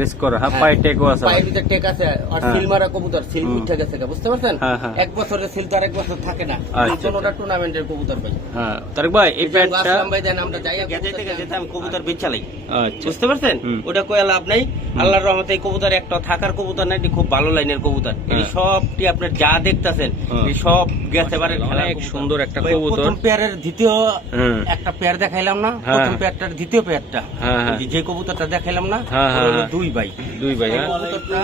Risk করা, হ্যাঁ পায়ে টেকও আছে, পায়ের ভিতরে টেক আছে, আর সিল মারা কবুতর, সিল উঠে গেছে, বুঝতে পারছেন? এক বছরের সিল তো আর এক বছর থাকে না, কোনটা টুর্নামেন্টের কবুতর ভাই। হ্যাঁ তারেক ভাই এই প্যাডটা ভাই দেন, আমরা যাই গেজাইতে গেজাইতে আমি কবুতর বেচালাই, বুঝতে পারছেন? ওটা কই লাভ নাই, আল্লাহর রহমতে এই কবুতর একটা থাকার কবুতর না, এটি খুব ভালো লাইনের কবুতর। এই সবটি আপনার যা দেখতাছেন এই সব গেছে বারে অনেক সুন্দর একটা কবুতর। প্রথম পেয়ারের দ্বিতীয় একটা পেয়ার দেখাইলাম না, প্রথম পেয়ারটার দ্বিতীয় পেয়ারটা, যে কবুতরটা দেখাইলাম না, দুই ভাই কবুতরটা।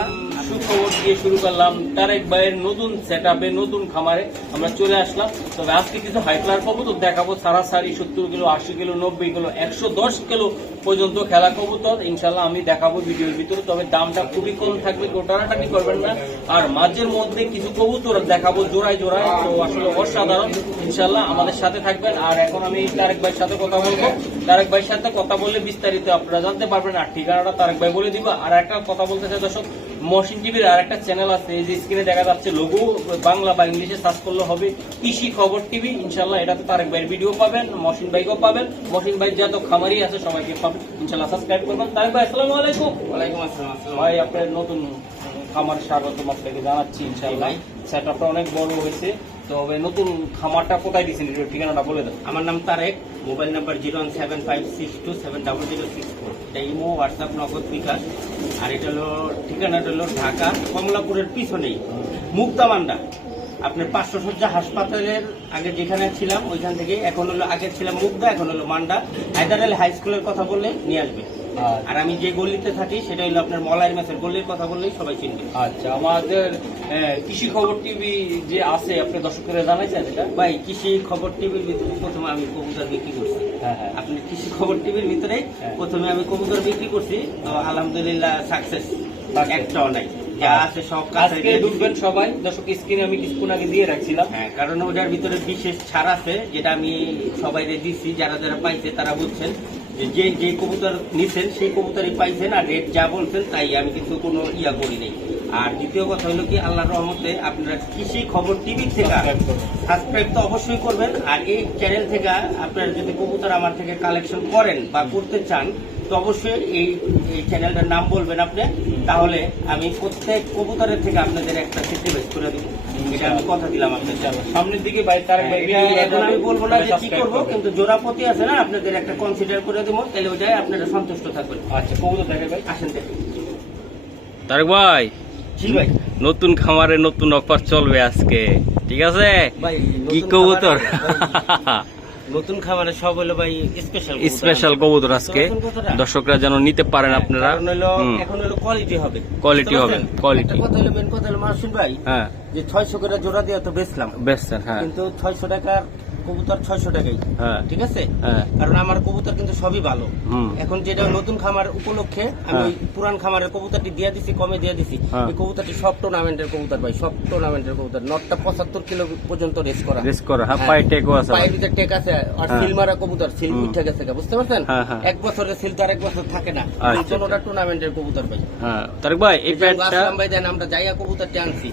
সুখবর দিয়ে শুরু করলাম তারেক ভাইয়ের নতুন সেটআপে, নতুন খামারে আমরা চলে আসলাম। তবে আজকে কিছু হাই ক্লাস কবুতর দেখাবো, সারাসারি 70 কিলো, 80 কিলো, 90 কিলো, 110 কিলো পর্যন্ত খেলা কবুতর ইনশাল্লাহ আমি দেখাবো ভিডিওর ভিতরে। তবে দামটা খুবই কম থাকবে, টানাটানি করবেন না। আর মাঝের মধ্যে কিছু কবুতর দেখাবো জোড়ায় জোড়ায়, তো আসলে অসাধারণ। ইনশাল্লাহ আমাদের সাথে থাকবেন। আর এখন আমি তারেক ভাইয়ের সাথে কথা বলবো, তারেক ভাইয়ের সাথে কথা বললে বিস্তারিত আপনারা জানতে পারবেন। আর ঠিকানাটা তারেক ভাই বলে দিব। আর একটা কথা বলতে চাই দর্শক, মহসিন টিভির আর একটা চ্যানেল আছে, এই যে স্ক্রিনে দেখা যাচ্ছে লোগো, বাংলা বা ইংলিশে সার্চ করলে হবে কৃষি খবর টিভি। ইনশাল্লাহ এটাতে তারেক ভাইয়ের ভিডিও পাবেন, মহসিন ভাইকেও পাবেন, মহসিন ভাই যত খামারি আছে সবাইকে পাবেন। ইনশাল্লাহ সাবস্ক্রাইব করবেন। তারেক ভাই আসসালামু আলাইকুম। ওয়ালাইকুম আসসালাম ভাই, আপনার নতুন খামার স্বাগতম আপনাকে জানাচ্ছি। ইনশাল্লাহ সেটআপটা অনেক বড় হয়েছে। তবে নতুন খামারটা কোথায় দিয়েছেন, ঠিকানাটা বলে দেন। আমার নাম তারেক, মোবাইল নাম্বার 01756270064। এটা ইমো, হোয়াটসঅ্যাপ, নগদ, বিকাশ। আর এটা হলো ঠিকানাটা হলো ঢাকা কমলাপুরের পিছনেই মুক্তামান্ডা, আপনার 500 সজ্জা হাসপাতালের আগে যেখানে ছিলাম ওইখান থেকে। এখন হলো আগে ছিলাম মুগদা, এখন হলো মান্ডা। হায়দার আলী হাই স্কুলের কথা বললে নিয়ে আসবে। আর আমি যে গলিতে থাকি সেটা হলো আপনার মলাইর মাছের গলির কথা বললেই সবাই চিনবে। আচ্ছা, আমাদের কৃষি খবর টিভি যে আছে আপনি দর্শকরা জানাইছেন এটা? ভাই কৃষি খবর টিভির ভিতরে প্রথমে আমি কবুতর বিক্রি করছি। আপনি কৃষি খবর টিভির ভিতরে প্রথমে আমি কবুতর বিক্রি করছি, তো আলহামদুলিল্লাহ সাকসেস একটাও নাই। যা আছে সব কাছে ঢুকবেন সবাই। দর্শক স্ক্রিনে আমি কিছুক্ষণ আগে দিয়ে রাখছিলাম। হ্যাঁ, কারণ ওটার ভিতরে বিশেষ ছাড় আছে, যেটা আমি সবাই দিচ্ছি। যারা যারা পাইছে তারা বুঝছেন যে যে কবুতর নিছেন সেই কবুতরই পাইছেন, আর রেট যা বলছেন তাই। আমি কিন্তু কোনো ইয়া করি নাই। আর দ্বিতীয় কথা হলো কি, আল্লাহর রহমতে আপনারা কৃষি খবর টিভি থেকে সাবস্ক্রাইব তো অবশ্যই করবেন। আর এই চ্যানেল থেকে আপনারা যদি কবুতর আমার থেকে কালেকশন করেন বা করতে চান, তো অবশ্যই এই চ্যানেলটার নাম বলবেন আপনি, তাহলে আমি প্রত্যেক কবুতরের থেকে আপনাদের একটা সেক্রিফাইস করে দেবো। এটা আমি কথা দিলাম আপনাদের। সামনের দিকে ভাই তারেক ভাই এখন আমি বলবো না যে কি করবো, কিন্তু জোড়াপতি আছে না, আপনাদের একটা কনসিডার করে দেবো, তাহলে ওইটাই আপনারা সন্তুষ্ট থাকবেন। আচ্ছা, কবুতর দেখে ভাই, আসেন দেখুন। তারেক ভাই জি ভাই, নতুন খামারে নতুন অফার চলবে আজকে, ঠিক আছে ভাই কি কবুতর? নতুন খাবারে সব হলো ভাই স্পেশাল কবুতর আজকে দর্শকরা যেন নিতে পারেন আপনারা। এখন হলো কোয়ালিটি হবে, কোয়ালিটি হবে, কোয়ালিটি। কথা হলো মেন কথা হলো মাসুদ ভাই, হ্যাঁ যে 600 করে জোড়া দিয়ে তো বেচলাম, বেচছেন, হ্যাঁ কিন্তু 600 টাকার কবুতর 600 টাকাই, হ্যাঁ ঠিক আছে। হ্যাঁ, কারণ আমার কবুতর কিন্তু সবই ভালো। এখন যেটা নতুন খামার উপলক্ষে আমি পুরান খামারের কবুতরটি দিয়ে দিছি, কমে দিয়ে দিছি। এই কবুতরটি সব টুর্নামেন্টের কবুতর ভাই, সব টুর্নামেন্টের কবুতর। নটটা 75 কিলো পর্যন্ত রেস করা, হ্যাঁ পায়ে টেকও আছে, পায়ের ভিতরে টেক আছে, আর সিল মারা কবুতর, সিল উঠে গেছে, বুঝতে পারছেন? এক বছরের সিল তো আর এক বছর থাকে না, কোনটা টুর্নামেন্টের কবুতর ভাই। হ্যাঁ তারেক ভাই এই প্যাডটা ভাই দেন, আমরা যাইয়া কবুতরটি আনছি।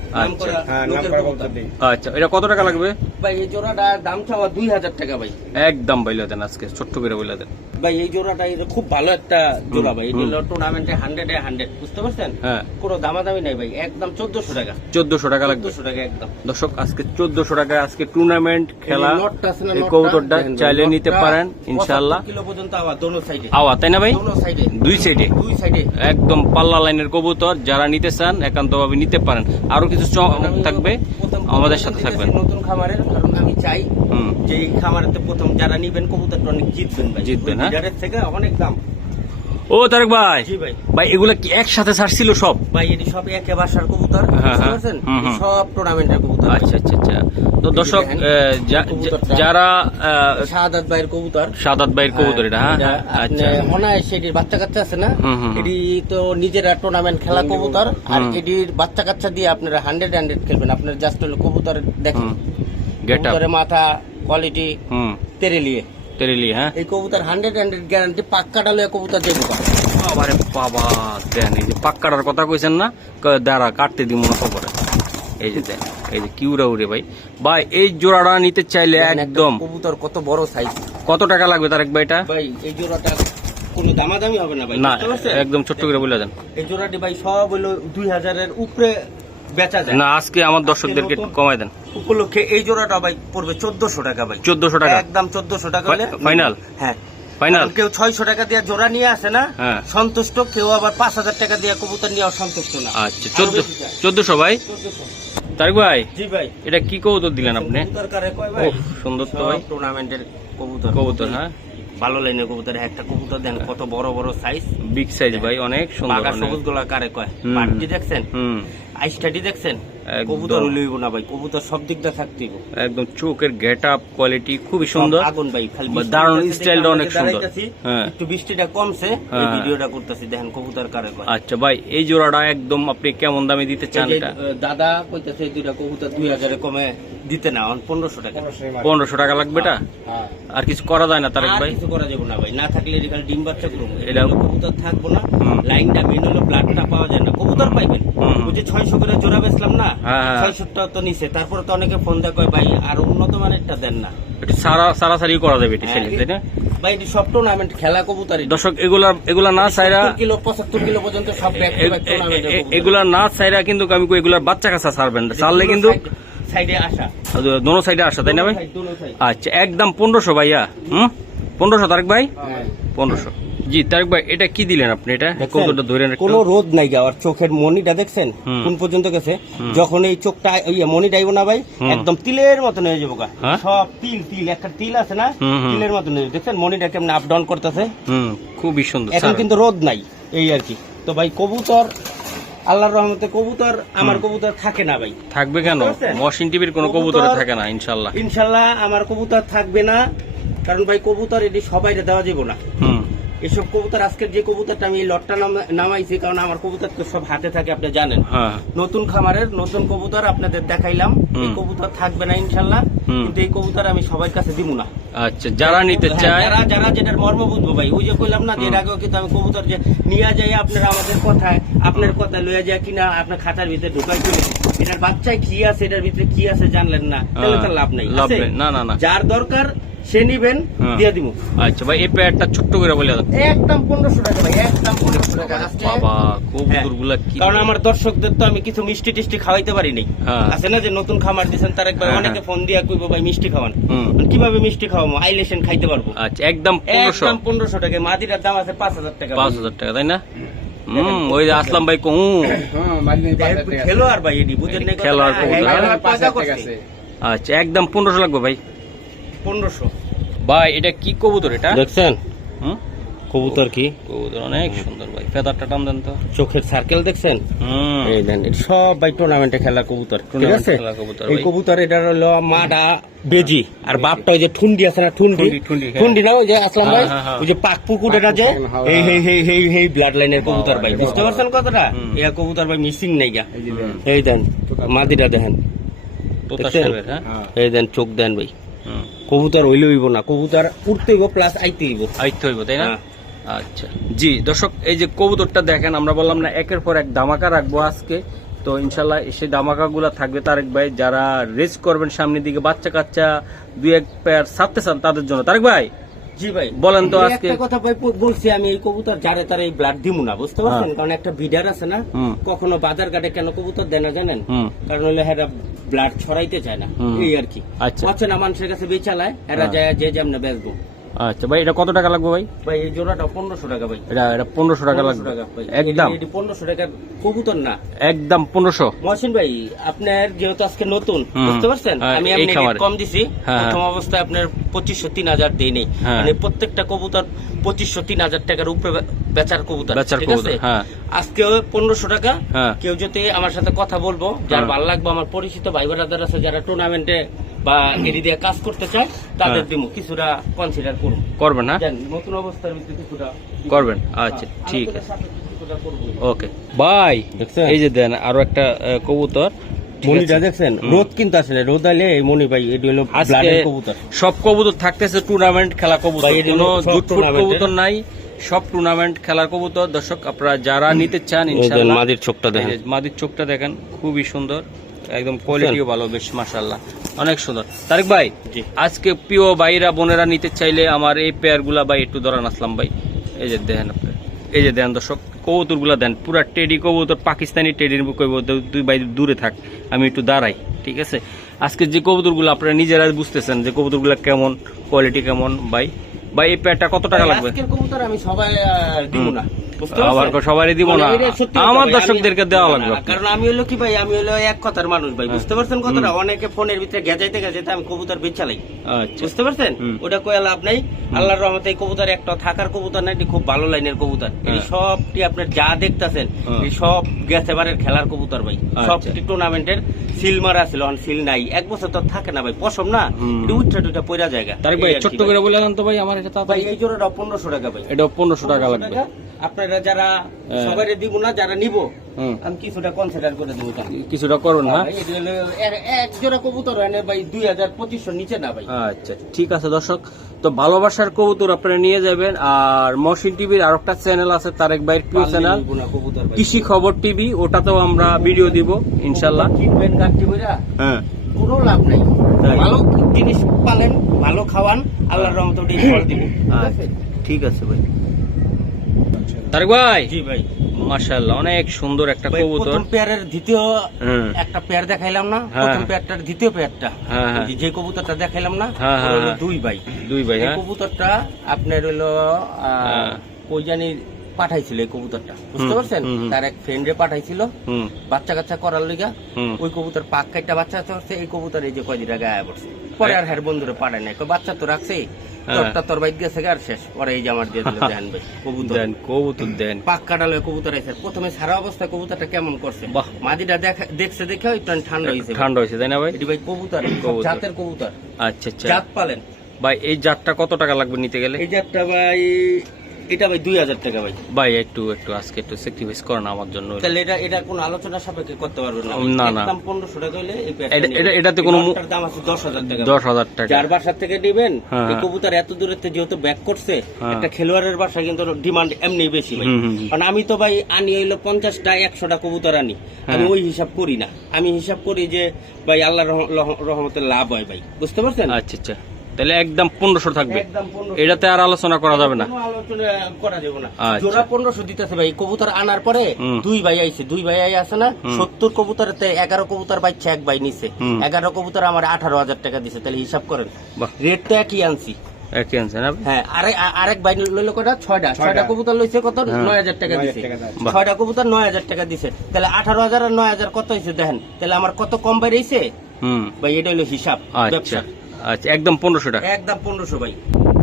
আচ্ছা, এটা কত টাকা লাগবে ভাই? এই জোড়াটা দাম চাওয়া 2000 টাকা ভাই। একদম বইলা দেন, আজকে ছোট্ট করে বইলা দেন ভাই। এই জোড়াটা খুব ভালো একটা জোড়া ভাই, এটা হলো টুর্নামেন্টে 100 এ 100, বুঝতে পারছেন? হ্যাঁ, কোনো দামাদামি নাই ভাই, একদম 1400 টাকা। 1400 টাকা লাগবে, 1400 টাকা একদম। দর্শক আজকে 1400 টাকা আজকে টুর্নামেন্ট খেলা। এই কবুতরটা চাইলে নিতে পারেন ইনশাআল্লাহ। কিলো পর্যন্ত আওয়া দোনো সাইডে, আওয়া তাই না ভাই? দোনো সাইডে, দুই সাইডে, দুই সাইডে একদম পাল্লা লাইনের কবুতর। যারা নিতে চান একান্তভাবে নিতে পারেন। আরো কিছু থাকবে, আমাদের সাথে থাকবেন। নতুন খামারের, কারণ আমি চাই যে এই খামারেতে প্রথম যারা নিবেন কবুতরটা অনেক জিতবেন ভাই, জিতবেন। হ্যাঁ, লিডারের থেকে অনেক দাম। ও তারেক ভাই, জি ভাই, ভাই এগুলা কি একসাথে ছাড়ছিল সব? ভাই এটি সব একে বাসার কবুতর, বুঝতে পারছেন? সব টুর্নামেন্টের কবুতর। আচ্ছা আচ্ছা আচ্ছা। তো দর্শক যারা শাহাদাত ভাইয়ের কবুতর, শাহাদাত ভাইয়ের কবুতর এটা, হ্যাঁ আচ্ছা। অনায় সেটির বাচ্চা কাচ্চা আছে না, এটি তো নিজেরা টুর্নামেন্ট খেলা কবুতর। আর এটির বাচ্চা কাচ্চা দিয়ে আপনারা 100 খেলবেন। আপনার জাস্ট হলো কবুতর দেখেন, কবুতরের মাথা কোয়ালিটি তেরেলিয়ে, হ্যাঁ। এই কবুতর 100 গ্যারান্টি, পাক্কা ডালে কবুতর দেবো। আরে বাবা দেন, এই যে পাক্কাটার কথা কইছেন না, দাঁড়া কাটতে দিব না খবর। এই যে দেন, এই যে কিউরা উড়ে ভাই। ভাই এই জোড়াটা নিতে চাইলে একদম কবুতর কত বড় সাইজ। কত টাকা লাগবে তারেক ভাই এটা? ভাই এই জোড়াটা কোনো দামাদামি হবে না ভাই, না বুঝতে পারছেন? একদম ছোট্ট করে বলে দেন। এই জোড়াটি ভাই সব হলো 2000-এর উপরে বেচা যায়। না আজকে আমার দর্শকদেরকে একটু কমাই দেন। উপলক্ষে এই জোড়াটা ভাই পড়বে 1400 টাকা ভাই, 1400 টাকা একদম 1400 টাকা হলে ফাইনাল। হ্যাঁ ফাইনাল। কেউ 600 টাকা দিয়ে জোড়া নিয়ে আসে না হ্যাঁ। সন্তুষ্ট, কেউ আবার 5000 টাকা দিয়ে কবুতর নিয়ে সন্তুষ্ট না। আচ্ছা 1400 ভাই। 1400। তারিক ভাই জি ভাই, এটা কি কবুতর দিলেন আপনি? কবুতর কারে কয় ভাই? ওহ, সুন্দর তো ভাই। টুর্নামেন্টের কবুতর। কবুতর হ্যাঁ, ভালো লাইনের কবুতর, একটা কবুতর দেন কত বড় বড় সাইজ, বিগ সাইজ ভাই, অনেক সুন্দর। বাঘা অনেক। সবুজ গোলা কারে কয়? হুম। পাটটি দেখছেন, হুম আইসটাটি দেখছেন, একদম। কবুতর লইব না ভাই, কবুতর সব দিক দিয়ে থাকতেইব। একদম চোখের গেট আপ কোয়ালিটি খুবই সুন্দর। আগুন ভাই, খালি বা বৃষ্টি দারুণ হইতাছে, স্টাইলটা দেখে অনেক আমরা সুন্দর। দাঁড়াইতাছি, হ্যাঁ। একটু বৃষ্টিটা কমছে, এই হ্যাঁ। ভিডিওটা করতেছি, দেখেন কবুতর কারে কয়। আচ্ছা ভাই এই জোড়াটা একদম আপনি কেমন দামে দিতে চান এই যে, এটা? দাদা কইতাছে এই দুইটা কবুতর 2000-এ কমে দিতে না, 1500 টাকা। 1500 টাকা লাগবে এটা? আর কিছু করা যায় না তারেক আর ভাই? কিছু করা যাবে না ভাই, না থাকলে এখানে ডিম বাচ্চা করবো, এটা- এটা কবুতর থাকবো না, হুম। লাইনটা মেন হলো ব্লাডটা পাওয়া যায় না, কবুতর পাইবেন। হুম। ওই যে 600 করে জোড়া বেচলাম না, হ্যাঁ, হ্যাঁ। 600 তো নিচে, তারপরে তো অনেকে ফোন দেয় কয় ভাই আর উন্নত মানেরটা দেন না। একটু সারাসারি করা যাবে এটা ছেলে, তাই না? ভাই এটি সব টুর্নামেন্ট খেলা কবুতর, দর্শক এগুলা না চাইরা 70 কিলো 75 কিলো পর্যন্ত সব ব্যাক টু ব্যাক টুর্নামেন্টের কবুতর। এগুলা না চাইরা কিন্তু আমি কই এগুলার বাচ্চা কাচ্চা ছাড়বেন না। ছাড়লে কিন্তু সাইডে আসা, দোনো সাইডে আসা, তাই না ভাই? দোনো সাইড। আচ্ছা একদম 1500 ভাইয়া। 1500 তারেক ভাই? 1500। জি তারেক ভাই এটা কি দিলেন আপনি? এটা কবুতরটা ধরে রাখতে কোনো রোদ নাই যাওয়ার, চোখের মনিটা দেখছেন হুম। কোন পর্যন্ত গেছে, যখন এই চোখটা মনিটা আইব না ভাই, হুম। একদম তিলের মতন হয়ে যাবো গা। হ্যাঁ? সব তিল একটা তিল আছে না, হুম, হুম। তিলের মতন হয়ে যাবে। দেখছেন মনিটা কেমন আপ ডাউন করতেছে, খুবই সুন্দর। এখন কিন্তু রোদ নাই, এই আর কি। তো ভাই কবুতর আল্লাহর রহমতে কবুতর, আমার কবুতর থাকে না ভাই, থাকবে কেন? বুঝতে পারছেন? মশিন টিভির কোনো কবুতরে কবুতর- থাকে না ইনশাল্লাহ। ইনশাল্লাহ আমার কবুতর থাকবে না, কারণ ভাই কবুতর এটি সবাই দেওয়া যাবে না। হুম এসব কবুতর, আজকের যে কবুতরটা আমি এই লটটা নামাইছি, কারণ আমার কবুতর তো সব হাতে থাকে, আপনি জানেন। হ্যাঁ নতুন খামারের নতুন কবুতর আপনাদের দেখাইলাম, এই হুম। কবুতর থাকবে না ইনশাল্লাহ, হুম। কিন্তু এই কবুতর আমি সবার কাছে দিব না। আচ্ছা যারা নিতে হ্যাঁ, চায় যারা যারা যেটার মর্ম বুঝবো ভাই, ওই যে কইলাম না যে এর আগেও কিন্তু আমি কবুতর যে নিয়ে যাই আপনারা আমাদের কথায়, আপনার কথায় লইয়া যায় কিনা আপনার খাতার ভিতরে ঢুকাই করে, এটার বাচ্চায় কি আছে, এটার ভিতরে কি আছে জানলেন না, তাহলে তো লাভ নাই। লাভ আছে? নেই। না না না। যার দরকার সে নিবেন, হ্যাঁ। দিয়ে দিব। আচ্ছা ভাই এই পেয়ারটা ছোট্ট করে বলে দাও। একদম 1500 টাকা ভাই, একদম 1500 টাকা আজকে। বাবা কবুতর গুলা কি! কারণ আমার দর্শকদের তো আমি কিছু মিষ্টি টিষ্টি খাওয়াইতে পারি নাই। হ্যাঁ। আছে না যে নতুন খামার দিয়েছেন, তার একবার হ্যাঁ, অনেকে ফোন দিয়া কইবো ভাই মিষ্টি খাওয়ান, হুম। কিভাবে মিষ্টি খাওয়াবো? আইলেশন খাইতে পারবো। আচ্ছা একদম 1500। একদম 1500 টাকা, মাদিরার দাম আছে 5000 টাকা। 5000 টাকা, তাই না? ওই যে আসলাম ভাই কো খেলোয়াড় ভাই এটি বুঝেন না, খেলোয়াড় কবুতর। পয়দা করছে। আচ্ছা একদম 1500 লাগবে ভাই। 1500 ভাই এটা কি কবুতর এটা? দেখছেন হুম কবুতর কি কবুতর অনেক সুন্দর ভাই। ফেদারটা টান দেন তো। চোখের সার্কেল দেখছেন? হুম এই দেন, এটা সব ভাই টুর্নামেন্টে খেলা কবুতর, ঠিক টুর্নামেন্ট আছে? খেলা কবুতর এই ভাই। কবুতর এটার হলো মাডা বেজি, আর বাপটা ওই যে ঠুন্ডি আছে না, ঠুন্ডি ঠুন্ডি, হ্যাঁ। ঠুন্ডি না, ওই যে আসলাম ভাই, হ্যাঁ, হ্যাঁ, ওই যে পাক পুকুর, এটা যে এই ব্লাড লাইনের কবুতর ভাই, বুঝতে পারছেন কথাটা? এই কবুতর ভাই মিসিং নাই গা। এই দেন মাদিটা দেখেন, তোতা দেখছেন? সাহেবের, হ্যাঁ এই দেন চোখ দেন ভাই, হুম কবুতর হইলে হইব না, কবুতর উঠতে হইব প্লাস আইতে হইব। আইতে হইব, তাই না? হ্যাঁ। আচ্ছা জি দর্শক এই যে কবুতরটা দেখেন, আমরা বললাম না একের পর এক ধামাকা রাখবো আজকে, তো ইনশাল্লাহ সেই ধামাকা গুলা থাকবে তারেক ভাই। যারা রেস করবেন সামনের দিকে, বাচ্চা কাচ্চা দুই এক পেয়ার ছাড়তে চান তাদের জন্য, তারেক ভাই জি ভাই বলেন তো এই আজকে। একটা কথা ভাই বলছি আমি, এই কবুতর যারে তারা এই ব্লাড দিমু না, বুঝতে পারছেন? হ্যাঁ। কারণ একটা বিডার আছে না, হুম। কখনো বাজার ঘাটে কেন কবুতর দেয় না জানেন? হুম কারণ হলে এরা ব্লাড ছড়াইতে চায় না, হুম। এই আর কি। আচ্ছা। হচ্ছে না, মানুষের কাছে বেচালায়, এরা হ্যাঁ। যায় যে যেমন বেচবো। আচ্ছা ভাই এটা কত টাকা লাগবে ভাই? ভাই এই জোড়াটা 1500 টাকা ভাই, এটা 1500 টাকা 1500 লাগবে টাকা ভাই। একদম? এটি 1500 টাকার কবুতর না একদম 1500। মহসিন ভাই, আপনার যেহেতু আজকে নতুন, হুম। বুঝতে পারছেন, হ্যাঁ, আমি এই আপনি খামারে। কম দিছি। হ্যাঁ, প্রথম হ্যাঁ। অবস্থায় আপনার 2500-3000 দেই নেই, হ্যাঁ। মানে প্রত্যেকটা কবুতর 2500-3000 টাকার উপরে বেচার কবুতর, বেচার ঠিক কবুতর, আছে? হ্যাঁ। আজকে 1500 টাকা। হ্যাঁ। কেউ যদি আমার সাথে কথা বলবো, যার হ্যাঁ। ভালো লাগবে, আমার পরিচিত ভাই ব্রাদার আছে যারা টুর্নামেন্টে বা এরি দিয়ে কাজ করতে চায়, তাদের হ্যাঁ। দিমু কিছুটা কনসিডার করুন, করবেন না? জান নতুন অবস্থার ভিতরে কিছুটা করবেন, আচ্ছা হ্যাঁ, ঠিক আলোচনার আছে, সাথে কিছুটা করবো। ওকে ভাই। দেখছেন? এই যে দেন আরো একটা কবুতর, ঠিক মনিটা আছে? দেখছেন? হুম। রোদ কিন্তু আসলে রোদ আইলে এই মনি ভাই এটি হলো আজকে ব্লাডের কবুতর। সব কবুতর থাকতেছে টুর্নামেন্ট খেলা কবুতর, ভাই, এটা কোনো হলো সব জুটফুট টুর্নামেন্টের। কবুতর নাই, সব টুর্নামেন্ট খেলার কবুতর। দর্শক আপনারা যারা নিতে চান এই দেন ইনশাআল্লাহ, মাদির চোখটা দেখেন, এই যে মাদির চোখটা দেখেন, খুবই সুন্দর, একদম কোয়ালিটিও ভালো, বেশ মাশাআল্লাহ অনেক সুন্দর। তারেক ভাই জি। আজকে প্রিয় ভাইরা বোনেরা নিতে চাইলে আমার এই পেয়ার গুলা ভাই একটু ধরান আসলাম ভাই, এই যে দেখেন আপনি, এই যে দেন দর্শক কবুতরগুলো দেন, পুরা টেডি কবুতর, পাকিস্তানি টেডির কবুতর। তুই ভাই দূরে থাক, আমি একটু দাঁড়াই, ঠিক আছে? আজকে যে কবুতরগুলো আপনারা নিজেরা বুঝতেছেন যে কবুতরগুলো কেমন, কোয়ালিটি কেমন। ভাই ভাই এই পেয়ারটা কত টাকা লাগবে? আজকের কবুতর আমি সবাই দিব না, বুঝতে আবার পারছেন? সবারই দিব না, মানে এটা সত্যি কথা আমার ভাই, দর্শকদেরকে দেওয়া লাগবে। কারণ আমি হলো কি ভাই, আমি হলো এক কথার মানুষ ভাই, বুঝতে পারছেন কথাটা? অনেকে ফোনের ভিতরে গেজাইতে গেজাইতে আমি কবুতর বেচালাই, আচ্ছা বুঝতে পারছেন? হুম। ওটা কয়ে লাভ নাই। আল্লাহর রহমতে এই কবুতর একটা থাকার কবুতর না, এটি খুব ভালো লাইনের কবুতর। এই সবটি আপনার যা দেখতেছেন এই সব গেছে বারের খেলার কবুতর ভাই, সবটি টুর্নামেন্টের সিল মারা ছিল, সিল নাই, এক বছর তো থাকে না ভাই, পশম না, এটা উঠটা টুটা পয়রা জায়গা। তারিক ভাই ছোট্ট করে বলে দেন তো ভাই আমার এটা ভাই তাড়াতাড়ি। এই জোড়াটা 1500 টাকা ভাই, এটা 1500 টাকা লাগবে। আপনারা যারা সবাই দিব না, যারা নিব হুম। আমি কিছুটা কনসিডার করে দেবো। কিছুটা করুন না? ভাই, এটা হলো এক জোড়া কবুতর হয় না ভাই, 2000-2500 নিচে না ভাই। আচ্ছা ঠিক আছে দর্শক, তো ভালোবাসার কবুতর আপনারা নিয়ে যাবেন। আর মহসিন টিভির আর একটা চ্যানেল আছে, তারেক ভাইয়ের প্রিয় চ্যানেল কবুতর ভাই, কৃষি খবর টিভি, ওটাতেও আমরা ভিডিও দিব ইনশাল্লাহ। কিনবেন কাটটি বইরা হ্যাঁ কোনো লাভ নাই, তাই। ভালো জিনিস পালেন, ভালো খাওয়ান, আল্লাহর রহমতে ওটা ফল দিব। আচ্ছা ঠিক আছে ভাই। তারেক ভাই, জি ভাই, মাশাআল্লাহ অনেক সুন্দর একটা ভাই, কবুতর। প্রথম পেয়ারের দ্বিতীয় হুম। একটা পেয়ার দেখাইলাম না, হ্যাঁ। প্রথম পেয়ারটার দ্বিতীয় পেয়ারটা, হ্যাঁ, হ্যাঁ। যে কবুতরটা দেখাইলাম না, হ্যাঁ, ওর হ্যাঁ, হলো হ্যাঁ। দুই ভাই। দুই ভাই, এই হ্যাঁ কবুতরটা আপনার হলো হ্যাঁ। কই জানি পাঠাইছিল এই কবুতরটা, বুঝতে হুম, পারছেন? হুম, হুম। তার এক ফ্রেন্ডে পাঠাইছিল হুম বাচ্চা কাচ্চা করার লিগা। হুম। ওই কবুতর পাক কাইটা বাচ্চা করছে, এই কবুতর এই যে কয়দিন আগে আয়া পড়ছে, পরে আর হ্যার বন্ধুরে পাঠায় নাই, বাচ্চা তো রাখছে, তোরটা তোর বাইক গেছে আর শেষ, পরে এই যে আমার দিয়ে দিল দেন ভাই কবুতর। দেন কবুতর দেন। পাক কাটালে কবুতর আছে, প্রথমে সারা অবস্থায় কবুতরটা কেমন করছে, বাহ। মাদিটা দেখছে দেখে একটু ঠান্ডা হয়েছে। ঠান্ডা হয়েছে তাই না ভাই? এটি ভাই কবুতর, কবুতর। জাতের কবুতর, আচ্ছা আচ্ছা জাত পালেন ভাই। এই জাতটা কত টাকা লাগবে নিতে গেলে? এই জাতটা ভাই, এটা ভাই 2000 টাকা ভাই। ভাই একটু একটু আজকে একটু স্যাক্রিফাইস করেন আমার জন্য। তাহলে এটা কোনো আলোচনা সাপেক্ষে করতে পারবেন না? না, না। একদম 1500 টাকা হলে এই এটাতে কোনো এটার দাম আছে 10,000 টাকা। 10,000 টাকা। যার বাসা থেকে নেবেন, হ্যাঁ, এই হ্যাঁ। কবুতর এত দূরেতে যেহেতু ব্যাক করছে, হ্যাঁ। একটা খেলোয়াড়ের বাসা কিন্তু ডিমান্ড এমনি বেশি ভাই। হুম, হুম, হুম। কারণ আমি তো ভাই আনি হইলো 50টা 100টা কবুতর আনি, আমি ওই হিসাব করি না। আমি হিসাব করি যে ভাই আল্লাহর রহমতে লাভ হয় ভাই, বুঝতে পারছেন? আচ্ছা আচ্ছা, তাহলে একদম 1500 থাকবে, একদম 1500। এটাতে আর আলোচনা করা যাবে না? কোনো আলোচনা করা যাবে না। আচ্ছা। জোড়া 1500 দিতেছে ভাই। কবুতর আনার পরে হুম। দুই ভাই আইছে, দুই ভাই আছে না, 70 কবুতরেতে 11 কবুতর বাচ্চা এক ভাই নিছে, হুম। 11 কবুতর আমার 18,000 টাকা দিছে। তাহলে হিসাব করেন, বাহ। রেট তো একই আনছি। একই আনছে না? হ্যাঁ, আরেক ভাই লইলো কটা, 6টা কবুতর লইছে কত, 9,000 টাকা দিছে। 6টা কবুতর 9,000 টাকা দিছে, তাহলে 18,000 আর 9,000 কত হয়েছে দেখেন, তাহলে আমার কত কম বাইরেছে হুম। ভাই। এটা হলো হিসাব আচ্ছা ব্যবসা, আচ্ছা, একদম 1500 টাকা। একদম 1500 ভাই।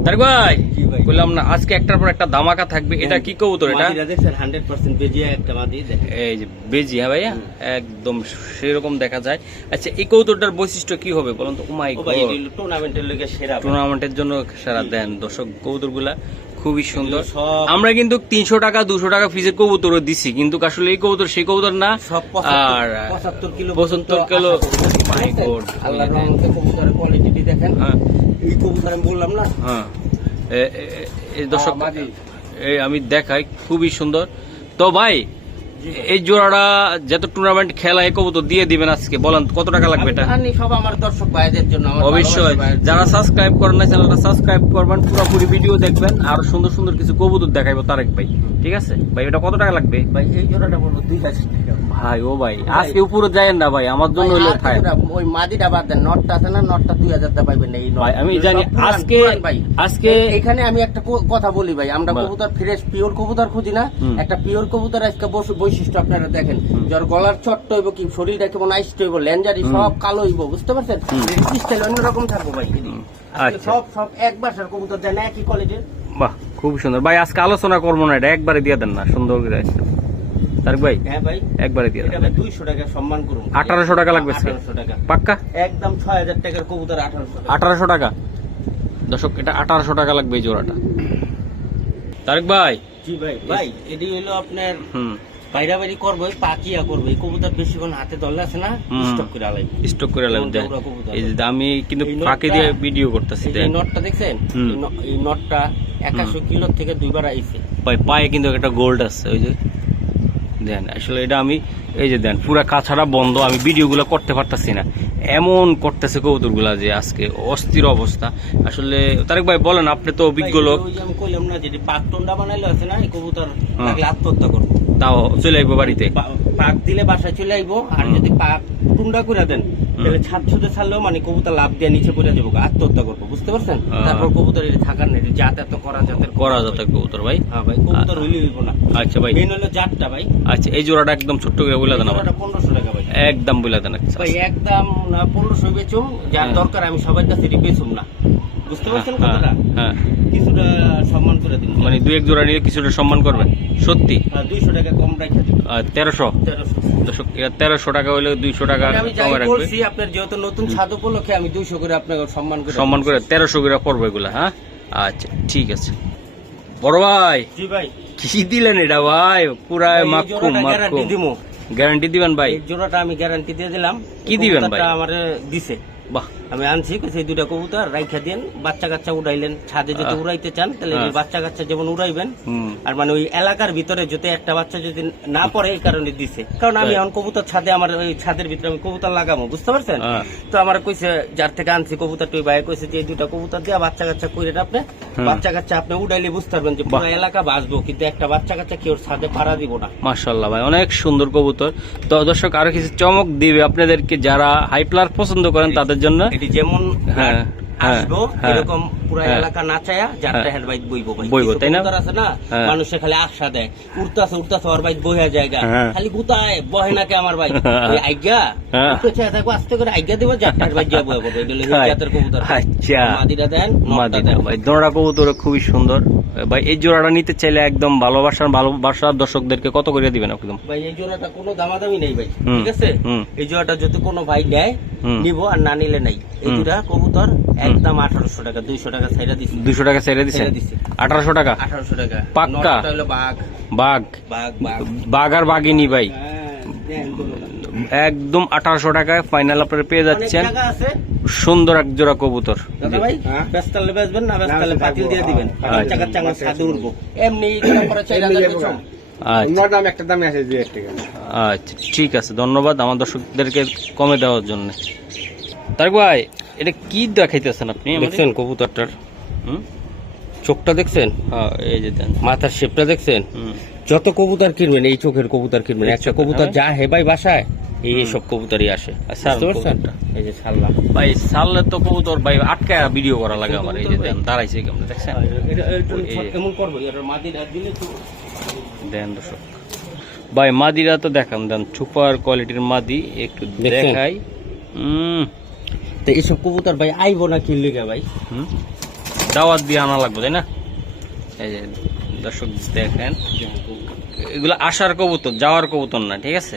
তারেক ভাই, জি ভাই। বললাম না আজকে একটার পর একটা ধামাকা থাকবে। এটা কি কবুতর? এটা মাদিরা দেখছেন 100% বেজিয়া একটা মাদি দেখেন। এই যে বেজি, হ্যাঁ ভাইয়া, একদম সেরকম দেখা যায়। আচ্ছা এই কবুতরটার বৈশিষ্ট্য কি হবে বলুন তো? ও মাই ও ভাই, গড, এটা টুর্নামেন্টের লগে সেরা ভাই। টুর্নামেন্টের জন্য সারা দেন দর্শক। কবুতরগুলা খুবই সুন্দর। সব- আমরা কিন্তু 300 টাকা 200 টাকা ফিজের কবুতরও দিছি, কিন্তু আসলে এই কবুতর সেই কবুতর না। সব আর 75 kilo 75 kilo. My My God. আল্লাহর রহমতে কবুতরের কোয়ালিটি দেখেন। হ্যাঁ এই কবুতর আমি বললাম না, হ্যাঁ, এই দর্শক মাদি। এই আমি দেখাই, খুবই সুন্দর। তো ভাই এই জোড়াটা যত টুর্নামেন্ট খেলা এই কবুতর দিয়ে দিবেন আজকে, বলেন কত টাকা লাগবে এটা? আমি সব আমার দর্শক ভাইদের জন্য, আমার অবশ্যই ভালোবাসার ভাইদের যারা সাবস্ক্রাইব করেন না চ্যানেলটা সাবস্ক্রাইব করবেন, পুরোপুরি ভিডিও দেখবেন, আর সুন্দর সুন্দর কিছু কবুতর দেখাইবো তারেক ভাই, ঠিক আছে ভাই? এটা কত টাকা লাগবে ভাই? এই জোড়াটা বলবো 2000 টাকা ভাই। ও ভাই আজকে উপরে যায়েন না ভাই, আমার জন্য ভাই। হইলো আর থাই কিছুটা, ওই মাদিটা বাদ দেন, নটটা আছে না, নটটা 2000 টাকা পাইবেন না। এই নট ভাই আমি জানি। সব পুরান, আজকে পুরান ভাই। আজকে এখানে আমি একটা কথা বলি ভাই, আমরা বল। কবুতর ফ্রেশ পিওর কবুতর খুঁজি না। একটা পিওর কবুতর আজকে বৈশিষ্ট্য আপনারা দেখেন, যার গলার চট্ট হইব, কি শরীরটা কেমন আইস্ট হইব, লেঞ্জারি সব কালো হইব, বুঝতে পারছেন? স্টাইল অন্যরকম থাকবো ভাই। আজকে আচ্ছা। সব সব এক বাসার কবুতর দেয় না, একই কোয়ালিটির। বাহ খুব সুন্দর ভাই। আজকে আলোচনা করবো না, এটা একবারে দিয়ে দেন না, সুন্দর করে তারেক ভাই, হ্যাঁ ভাই, একবারে দিয়ে এটা দেন। ভাই 200 টাকা সম্মান করুন। 1800 টাকা লাগবে আজকে? 1800 টাকা পাক্কা একদম। 6000 টাকার কবুতর 1800 টাকা। 1800 টাকা দর্শক, এটা 1800 টাকা লাগবে এই জোড়াটা। তারেক ভাই, জি ভাই। ভাই এটি হলো আপনার হুম, বাইরাবাড়ি করবো, পাকিয়া করবো। এই কবুতর বেশিক্ষণ হাতে ধরলে আছে না, স্টক করে আলাই। স্টক করে লাগবে। যেমন দৌড়া কবুতর। এই যে আমি কিন্তু এই ফাঁকে নটটা- দিয়ে ভিডিও করতেছি এই যে দেন নটটা দেখছেন, হুম। এই নটটা 81 কিলো থেকে দুইবার আইছে। ভাই। পায়ে কিন্তু একটা গোল্ড আছে, ওই যে দেন আসলে এটা আমি এই যে দেন পুরা কাছাড়া বন্ধ, আমি ভিডিওগুলো করতে পারতাছি না, এমন করতেছে কবুতরগুলা যে আজকে অস্থির অবস্থা। আসলে তারেক ভাই বলেন, আপনি তো অভিজ্ঞ লোক। ওই যে আমি কইলাম না যে পাক টন্ডা বানাইলে আছে না, এই কবুতর লাগলে আত্মহত্যা করবো, তাও চলে আসবো বাড়িতে। পাক দিলে বাসায় চলে আইবো, আর যদি পাক টুন্ডা করে দেন তাহলে ছাদ ছুটে ছাড়লেও মানে কবুতর লাভ দিয়ে নিচে পড়ে যাবো, আত্মহত্যা করবো, বুঝতে পারছেন? তারপর কবুতর এটা থাকার নেই, জাত এত করা জাতের কবুতর ভাই। হ্যাঁ ভাই, কবুতর হইলে হইব না। আচ্ছা ভাই, মেন হলো জাতটা ভাই। আচ্ছা এই জোড়াটা একদম ছোট্ট করে বলে দেন আমার। 1500 টাকা ভাই, একদম বলে দেন ভাই একদম 1500 বেচুম, যার দরকার আমি সবার কাছে বেচুম না, বুঝতে পারছেন কথাটা? হ্যাঁ, কিছুটা সম্মান করে দিন, মানে 2-1 জোড়া নিয়ে কিছুটা সম্মান করবেন সত্যি। 200 টাকা কম রাখা দিন। 1300 1300 টাকা হলে 200 টাকা আমি যাই কমে রাখবে। বলছি, আপনার যেহেতু নতুন ছাদ উপলক্ষে আমি 200 করে আপনাকে সম্মান করে 1300 করে পড়বে এগুলা। হ্যাঁ আচ্ছা ঠিক আছে বড় ভাই। জি ভাই, কি দিলেন এটা ভাই? পুরা এই মাক্কুম জোড়াটা গ্যারান্টি দিমু। গ্যারান্টি দিবেন ভাই? এই জোড়াটা আমি গ্যারান্টি দিয়ে দিলাম। কি দিবেন ভাই? কবুতরটা আমারে দিছে, বাহ, আমি আনছি, সেই দুটা কবুতর রাইখা দেন, বাচ্চা কাচ্চা উড়াইলেন, ছাদে যদি উড়াইতে চান তাহলে এই বাচ্চা কাচ্চা যেমন উড়াইবেন, আর মানে ওই এলাকার ভিতরে যদি একটা বাচ্চা যদি না পড়ে, এই কারণে দিছে, কারণ আমি এখন কবুতর ছাদে, আমার ওই ছাদের ভিতরে আমি কবুতর লাগাবো, বুঝতে পারছেন? তো আমার কইছে, যার থেকে আনছি কবুতর তুই ভাই কইছে যে এই দুটা কবুতর দিয়া বাচ্চা কাচ্চা কইরে আপনি বাচ্চা কাচ্চা আপনি উড়াইলে বুঝতে পারবেন যে পুরো এলাকা বাঁচবো, কিন্তু একটা বাচ্চা কাচ্চা কেউ ছাদে পাড়া দিব না। মাশাআল্লাহ ভাই, অনেক সুন্দর কবুতর। তো দর্শক আরো কিছু চমক দিবে আপনাদেরকে, যারা হাই প্লার পছন্দ করেন তাদের জন্য। এটি যেমন হ্যাঁ, আসবো হ্যাঁ, এরকম পুরো হ্যাঁ, এলাকা নাচায়া যারটা হেড বাইট বইবো ভাই, বইবো, তাই না? কবুতর আছে না, হ্যাঁ। মানুষে খালি আশা দেয়, উড়তাছে ওর বাইট বইয়া জায়গা, হ্যাঁ। খালি গুতায় বহে নাকি আমার ভাই, ওই আজ্ঞা হ্যাঁ। উঠতে থাকবো, আস্তে করে আজ্ঞা দেবো, যারটা হেড বাইট যাবো বলবো, এটা হলো জাতের কবুতর। আচ্ছা, মাদিরা দেন, নটটা মাদিরা দেন। ভাই, দোড়া কবুতর খুবই সুন্দর ভাই। এই জোড়াটা নিতে চাইলে একদম ভালোবাসার দর্শকদেরকে কত করে দিবেন একদম? ভাই এই জোড়াটা কোনো দামাদামি নেই ভাই, হুম, ঠিক আছে? হুম। এই জোড়াটা যদি কোনো ভাই নেয় নিবো, আর না নিলে নাই। এই দুটা কবুতর একদম 1800 টাকা, 200 টাকা ছাইরা দিছি। 200 টাকা ছেড়ে দিচ্ছেন? ছেড়ে দিছি। 1800 টাকা 1800 টাকা পাক্কা? নটটা হলো বাঘ বাঘ বাঘ বাঘ বাঘ আর বাঘিনী ভাই, হ্যাঁ, দেন কোনো না। একদম 1800 টাকায় ফাইনাল আপনারা পেয়ে অনেক যাচ্ছেন টাকা আছে সুন্দর এক জোড়া কবুতর। দাদা ভাই, বেচতালে বেচবেন না, বেচতালে পাতিল দিয়ে দিবেন, চাকা চাঙ্গা ছাদে উঠবো, এমনি করে 4000 বেচুম। আচ্ছা ঠিক আছে, ধন্যবাদ আমার দর্শকদেরকে কমে দেওয়ার জন্য। তারেক ভাই, এটা কি দেখাইতেছেন আপনি আমাদের? দেখছেন কবুতরটার হুম? চোখটা দেখছেন, হ্যাঁ, এই যে দেন। মাথার শেপটা দেখছেন? হুম। যত কবুতর কিনবেন এই চোখের কবুতর কিনবেন, একটা কবুতর হ্যাঁ। যা হে ভাই বাসায় এই সব কবুতরই আসে, আচ্ছা, বুঝতে পারছেন? কবুতরটা। এই যে ছাল্লা ভাই সালে তো কবুতর ভাই আটকায় ভিডিও করা লাগে আমার, এই যে দেন দাঁড়াইছে কেমন দেখছেন? এমন করবো, এটার মাদিটা দিলে তো দেন দর্শক ভাই, মাদিরা তো দেখান, দেন সুপার কোয়ালিটির মাদি একটু দেখছেন? দেখাই। তো এইসব কবুতর ভাই আইবো না কিনলে ভাই, দাওয়াত দিয়ে আনা লাগবে তাই না? এই যে দর্শক দেখেন, এগুলো আসার কবুতর, যাওয়ার কবুতর না, ঠিক আছে?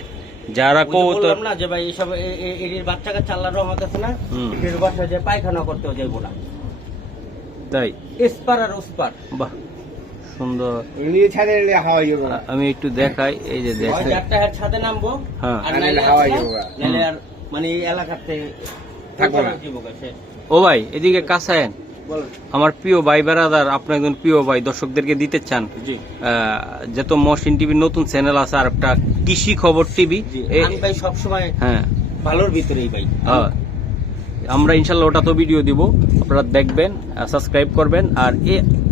যারা কবুতর বললাম না যে ভাই এইসব এর বাচ্চা কাচ্চা আল্লাহর রহমত আছে না, এর বাচ্চা যে পায়খানা করতেও যাইবো না, তাই? এসপার আর ওসপার। বাহ, সুন্দর। আমি একটু দেখাই, এই যে দেখেন, চারটা হাত ছাদে নামবো, হ্যাঁ। আর নাইলে নাইলে আর মানে এই এলাকাতে থাকবো না। ও ভাই এদিকে কাছায়েন, আমার প্রিয় ভাই বেড়াদার, আপনি একজন প্রিয় ভাই দর্শকদেরকে দিতে চান, জি যত মহসিন টিভির নতুন চ্যানেল আছে আর একটা কৃষি খবর টিভি, আমি ভাই সবসময় হ্যাঁ ভালোর ভিতরেই ভাই, আমরা ইনশাল্লাহ ওটা তো ভিডিও দিব, আপনারা দেখবেন, সাবস্ক্রাইব করবেন, আর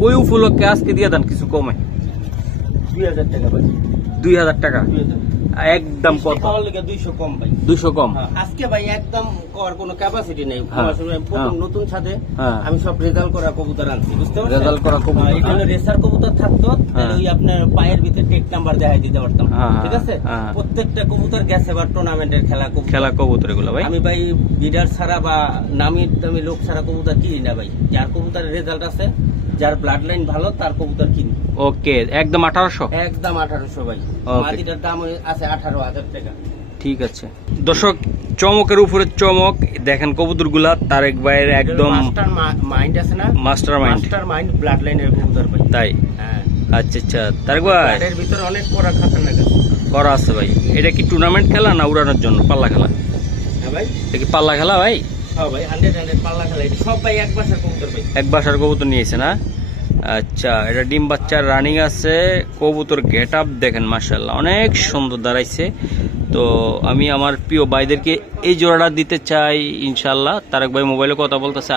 ওই উপলক্ষে আজকে দিয়ে দেন কিছু কমে 2000 টাকা ভাই, 2000 টাকা 2000 একদম কত? 200 কম ভাই, 200 কম। আজকে ভাই একদম করার কোনো ক্যাপাসিটি নেই, হ্যাঁ, প্রথম নতুন ছাদে হ্যাঁ। আমি সব রেজাল্ট করা কবুতর আনছি, বুঝতে পারছেন? রেজাল্ট করা কবুতর, এখানে রেসার কবুতর থাকতো, তাহলে ওই আপনার পায়ের ভিতরে টেক নাম্বার দেখাই দিতে পারতাম, হ্যাঁ, ঠিক আছে? হ্যাঁ। প্রত্যেকটা কবুতর গেছে এবার টুর্নামেন্টের খেলা কবুতর এগুলো ভাই। আমি ভাই লিডার ছাড়া বা নামি দামি লোক ছাড়া কবুতর কিনি না ভাই, যার কবুতরের রেজাল্ট আছে, যার ব্লাড লাইন ভালো তার কবুতর কিনি। ওকে, একদম 1800? একদম 1800 ভাই, Okay. মাটিটার দাম আছে 18,000 টাকা। ঠিক আছে দর্শক, চমকের উপরে চমক দেখেন কবুতর গুলা, তারেক ভাইয়ের একদম মাস্টার মাইন্ড আছে না, মাস্টার মাইন্ড ব্লাড লাইনের কবুতর ভাই। তাই? হ্যাঁ, আচ্ছা আচ্ছা, তারেক ভাই ব্লাডের ভিতরে অনেক পড়া খাতারনাক আছে। করা আছে ভাই। এটা কি টুর্নামেন্ট খেলা না উড়ানোর জন্য পাল্লা খেলা? হ্যাঁ ভাই, এটা কি পাল্লা খেলা ভাই? হ্যাঁ ভাই, 100 পাল্লা খেলা, এটা সব ভাই এক বাসার কবুতর ভাই। এক বাসার কবুতর নিয়েছে না? আচ্ছা, এটা ডিম বাচ্চার রানিং আছে। কবুতর গেট আপ দেখেন মাশাআল্লাহ, অনেক সুন্দর দাঁড়াইছে। তো আমি আমার প্রিয় ভাইদেরকে এই জোড়াটা দিতে চাই ইনশাল্লাহ। তারেক ভাই মোবাইলে কথা বলতেছে,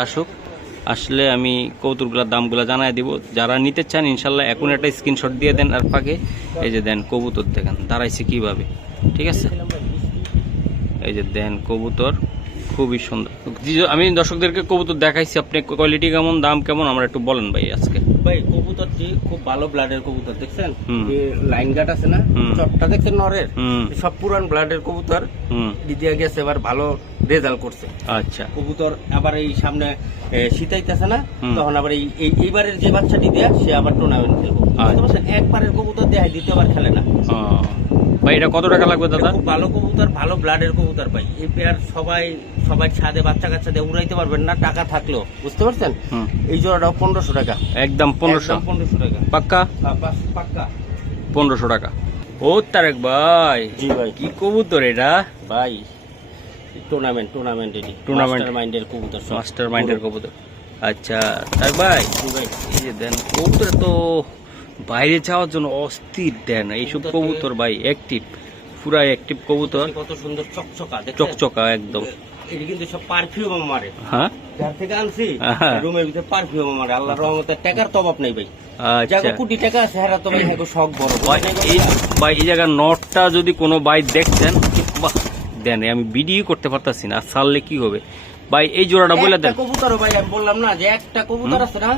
আসলে আমি কবুতরগুলোর দামগুলো জানাই দিব। যারা নিতে চান ইনশাল্লাহ এখন একটা স্ক্রিনশট দিয়ে দেন। আর ফাঁকে এই যে দেন কবুতর দেখেন দাঁড়াইছে কিভাবে, ঠিক আছে? এই যে দেন কবুতর খুবই সুন্দর। আমি দর্শকদেরকে কবুতর দেখাইছি, আপনি কোয়ালিটি কেমন, দাম কেমন আমরা একটু বলেন ভাই আজকে। ভাই কবুতরটি খুব ভালো ব্লাডের কবুতর, দেখছেন লাইন গাট আছে না, চটটা দেখছেন নরের, সব পুরান ব্লাডের কবুতর দিয়ে গেছে, এবার ভালো রেজাল্ট করছে। আচ্ছা, কবুতর আবার এই সামনে শীতাইতেছে না, তখন আবার এইবারের যে বাচ্চাটি দেয়া সে আবার টুর্নামেন্ট খেলবো। একবারের কবুতর দেয়, দ্বিতীয়বার খেলে না। ভাই এটা কত টাকা লাগবে দাদা? খুব ভালো কবুতর, ভালো ব্লাডের কবুতর ভাই। এই পেয়ার সবাই ছাদে বাচ্চা কাচ্চা দিয়ে উড়াইতে পারবেন না টাকা থাকলেও, বুঝতে পারছেন? এই জোড়াটাও 1500 টাকা, একদম 1500 টাকা পাক্কা, পাক্কা 1500 টাকা। ও তারেক ভাই, জি ভাই, কি কবুতর এটা ভাই? টুর্নামেন্ট এটি, মাস্টার মাইন্ডের কবুতর, মাস্টার মাইন্ডের কবুতর। আচ্ছা তারেক ভাই, এই যে দেন কবুতর তো বাইরে যাওয়ার জন্য অস্থির দেন এইসব কবুতর ভাই, অ্যাক্টিভ, পুরা অ্যাক্টিভ কবুতর, কত সুন্দর চকচকা, চকচকা একদম। এটি কিন্তু সব পারফিউম মারে, হ্যাঁ ঘর থেকে আনছি, রুমের ভিতরে পারফিউম মারে। আল্লাহর রহমতে টাকার তো অভাব নাই ভাই। আচ্ছা, কোটি টাকা আছে, হেরা তো ভাই শখ বড় ভাই। এই জায়গার নটটা যদি কোনো ভাই দেখতেন, বাহ দেন, আমি ভিডিও করতে পারতাছি না, ছাড়লে কি হবে ভাই? এই জোড়াটা বলে দেন। কবুতর ভাই আমি বললাম না যে একটা কবুতর আছে না,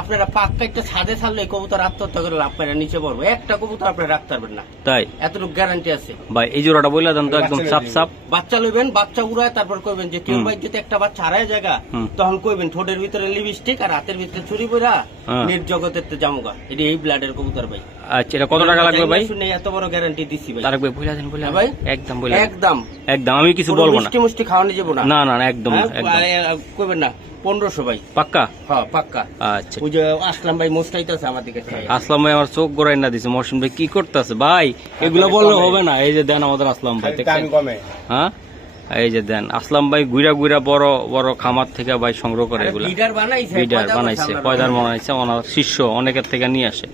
আপনারা পাক্কা একটা ছাদে ছাড়লে কবুতর আত্মহত্যা করে আপনারা নিচে পড়বো, একটা কবুতর আপনারা রাখতে পারবেন না, তাই এতটুকু গ্যারান্টি আছে ভাই। এই জোড়াটা বলে দেন তো, একদম সাপ সাপ। বাচ্চা লইবেন, বাচ্চা উড়ায়, তারপর কইবেন যে কেউ ভাই যদি একটা বাচ্চা হারায় জায়গা, তখন কইবেন ঠোঁটের ভিতরে লিপস্টিক আর হাতের ভিতরে ছুরি পরা নির্জগতের জামুগা। এটি এই ব্লাডের কবুতর ভাই। আচ্ছা, এটা কত টাকা লাগবে ভাই? শুনে এত বড় গ্যারান্টি দিছি ভাই। তারেক ভাই বলে দেন, বলে ভাই, একদম বলে একদম একদম, আমি কিছু বলবো না, মিষ্টি খাওয়ানো যাবো না, না না একদম কইবেন না। 1500 ভাই, পাক্কা? হ্যাঁ পাক্কা। আচ্ছা, ওই যে আসলাম ভাই মোস্টাইতেছে আমার দিকে। আসলাম ভাই আমার চোখ গড়াই না দিছে। মহসিন ভাই কি করতেছে ভাই? এগুলো বললে হবে না। এই যে দেন আমাদের আসলাম ভাই, হ্যাঁ এই যে দেন আসলাম ভাই গুইরা গুইরা বড় বড় খামার থেকে ভাই সংগ্রহ করে এগুলো, লিডার বানাইছে, পয়দার বানাইছে, ওনার শিষ্য অনেকের থেকে নিয়ে আসে।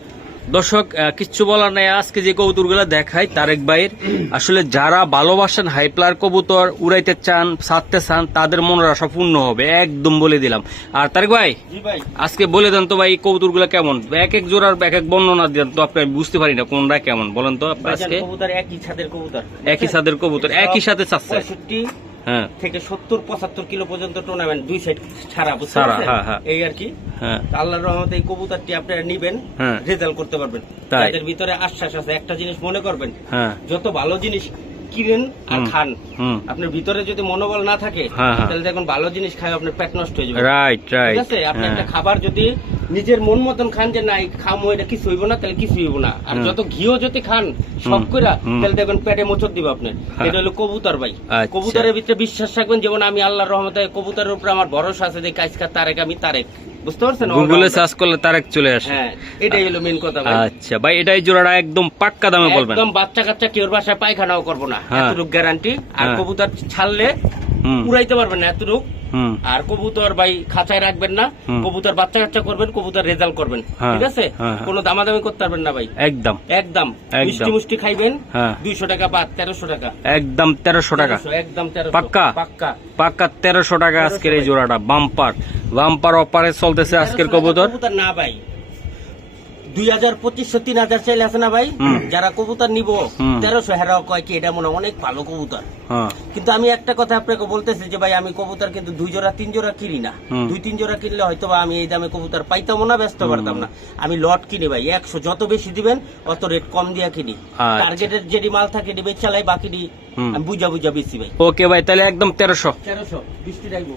দর্শক কিচ্ছু বলার নাই, আজকে যে কবুতরগুলো দেখাই তারেক ভাইয়ের, আসলে যারা ভালোবাসেন হাইপ্লার কবুতর, উড়াইতে চান, ছাড়তে চান, তাদের মনের আশা পূর্ণ হবে, একদম বলে দিলাম। আর তারেক ভাই আজকে বলে দেন তো ভাই এই কবুতরগুলো কেমন, এক এক জোড়ার এক এক বর্ণনা দেন তো, আপনি বুঝতে পারি না কোনটা কেমন, বলেন তো আজকে। একই ছাদের কবুতর, একই ছাদের কবুতর, একই সাথে চাচ্ছে, 65 থেকে 70-75 কিলো পর্যন্ত টুর্নামেন্ট, 2 সাইড ছাড়া, এই আর কি। আল্লাহর রহমতে এই কবুতরটি আপনারা নিবেন, রেজাল্ট করতে পারবেন। তাদের ভিতরে আশ্বাস আছে, একটা জিনিস মনে করবেন, যত ভালো জিনিস কিনেন আর খান, আপনার ভিতরে যদি মনোবল না থাকে তাহলে দেখুন ভালো জিনিস খায় আপনার পেট নষ্ট হয়ে যাবে। ঠিক আছে, আপনি একটা খাবার যদি নিজের মন মতন খান যে না খামো এটা কিছু হইব না, তাহলে কিছু হইব না। আর যত ঘিও যদি খান সব করে, তাহলে দেখবেন পেটে মোচড় দিবে আপনার। এটা হলো কবুতর ভাই। কবুতরের ভিতরে বিশ্বাস রাখবেন, যেমন আমি আল্লাহর রহমতে কবুতরের উপর আমার ভরসা আছে যে কাজকা তারেক, আমি তারেক, বুঝতে পারছেন? গুগলে সার্চ করলে তারেক চলে আসে। হ্যাঁ, এটাই হলো মেন কথা ভাই। আচ্ছা ভাই, এটাই জোড়াটা একদম পাক্কা দামে বলবেন, একদম বাচ্চা কাচ্চা কেউর বাসায় পায়খানাও করবো না, এতটুকু গ্যারান্টি। আর কবুতর ছাড়লে উড়াইতে পারবেন না এতটুকু। আর কবুতর ভাই খাঁচায় রাখবেন না, কবুতর বাচ্চা কাচ্চা করবেন, কবুতর রেজাল্ট করবেন, ঠিক আছে? কোনো দামাদামি করতে পারবেন না ভাই, একদম একদম। মিষ্টি মুষ্টি খাইবেন, 200 টাকা বা 1300 টাকা, একদম 1300 টাকা, একদম 1300 পাক্কা পাক্কা পাক্কা 1300 টাকা আজকের এই জোড়াটা। বাম্পার অপারে চলতেছে আজকের কবুতর না ভাই। 2000-2500-3000 চাইলে আছে না ভাই, যারা কবুতর নিব 1300, হেরাও কয় কি এটা মনে অনেক ভালো কবুতর। কিন্তু আমি একটা কথা আপনাকে বলতেছি যে ভাই, আমি কবুতর কিন্তু 2 জোড়া 3 জোড়া কিনি না। 2-3 জোড়া কিনলে হয়তো বা আমি এই দামে কবুতর পাইতাম না, ব্যস্ত পারতাম না। আমি লট কিনি ভাই, 100, যত বেশি দিবেন অত রেট কম দিয়া কিনি। টার্গেটের যেটি মাল থাকে এটি বেচ চালাই, বাকি আমি বুঝা বেশি ভাই। ওকে ভাই, তাহলে একদম 1300 বৃষ্টি রাখবো।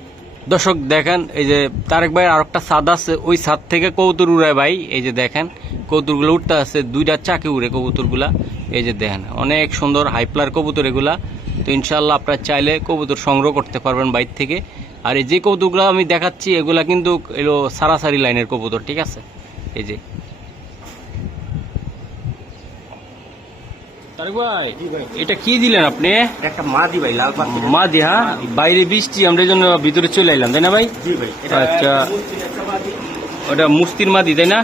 দর্শক দেখেন, এই যে তারেক ভাই আর একটা ছাদ আছে, ওই ছাদ থেকে কবুতর উড়ায় ভাই। এই যে দেখেন কবুতরগুলো উঠতে আছে, 2টা চাকে উড়ে কবুতরগুলা। এই যে দেখেন অনেক সুন্দর হাইপ্লার কবুতর এগুলা। তো ইনশাল্লাহ আপনারা চাইলে কবুতর সংগ্রহ করতে পারবেন বাইর থেকে। আর এই যে কবুতরগুলো আমি দেখাচ্ছি এগুলা কিন্তু এলো সারাসারি লাইনের কবুতর, ঠিক আছে? এই যে ভাই, এটা কি দিলেন আপনি? একটা মাদি ভাই, লাল পাখি মাদি। হ্যাঁ, বাইরে বৃষ্টি, আমরা এই জন্য ভিতরে চলে এলাম, তাই না ভাই? আচ্ছা, ওটা মুস্তির মাদি তাই না?